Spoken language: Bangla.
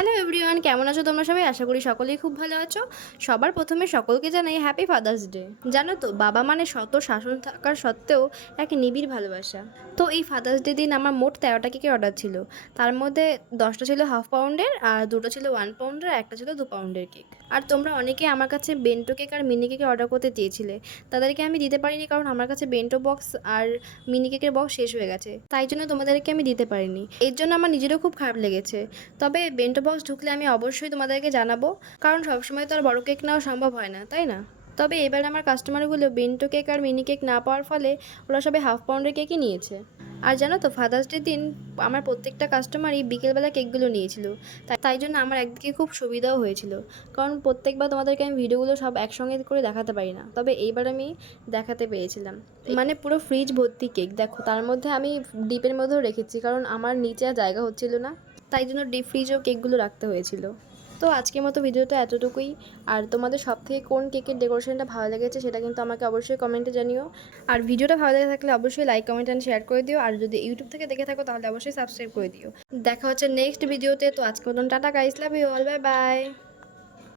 হ্যালো এভরিওয়ান, কেমন আছো তোমরা সবাই? আশা করি সকলেই খুব ভালো আছো। সবার প্রথমে সকলকে জানাই হ্যাপি ফাদার্স ডে। জানো তো, বাবা মানে শত শাসন থাকার সত্ত্বেও এক নিবিড় ভালোবাসা। তো এই ফাদার্স ডে দিন আমার মোট 13টা কেকের অর্ডার ছিল। তার মধ্যে 10টা ছিল হাফ পাউন্ডের, আর 2টো ছিল 1 পাউন্ডের, আর একটা ছিল 2 পাউন্ডের কেক। আর তোমরা অনেকে আমার কাছে বেন্টো কেক আর মিনি কেকের অর্ডার করতে চেয়েছিলে। তাদেরকে আমি দিতে পারিনি, কারণ আমার কাছে বেন্টো বক্স আর মিনি কেকের বক্স শেষ হয়ে গেছে। তাই জন্য তোমাদেরকে আমি দিতে পারিনি। এর জন্য আমার নিজেরও খুব খারাপ লেগেছে। তবে বেন্টো বক্স ঢুকলে আমি অবশ্যই তোমাদেরকে জানাবো, কারণ সবসময় তো আর বড় কেক নেওয়া সম্ভব হয় না, তাই না? তবে এবার আমার কাস্টমারগুলো বেন্টো কেক আর মিনি কেক না পাওয়ার ফলে ওরা সবাই হাফ পাউন্ডের কেকই নিয়েছে। আর জানো তো, ফাদার্স ডে দিন আমার প্রত্যেকটা কাস্টমারই বিকেলবেলা কেকগুলো নিয়েছিল। তাই জন্য আমার একদিকে খুব সুবিধাও হয়েছিল, কারণ প্রত্যেকবার তোমাদেরকে আমি ভিডিওগুলো সব একসঙ্গে করে দেখাতে পারি না। তবে এইবার আমি দেখাতে পেরেছিলাম। মানে পুরো ফ্রিজ ভর্তি কেক, দেখো তার মধ্যে আমি ডিপের মধ্যেও রেখেছি, কারণ আমার নিচে আর জায়গা হচ্ছিল না, তাই জন্য ডিপ ফ্রিজেও কেকগুলো রাখতে হয়েছিল। তো আজকের মতো ভিডিওটা এতটুকুই। আর তোমাদের সব থেকে কোন কেকের ডেকোরেশনটা ভালো লেগেছে সেটা কিন্তু আমাকে অবশ্যই কমেন্টে জানিও। আর ভিডিওটা ভালো লেগে থাকলে অবশ্যই লাইক, কমেন্ট অ্যান্ড শেয়ার করে দিও। আর যদি ইউটিউব থেকে দেখে থাকো তাহলে অবশ্যই সাবস্ক্রাইব করে দিও। দেখা হচ্ছে নেক্সট ভিডিওতে। তো আজকের মতন tata guys, love you all, bye by.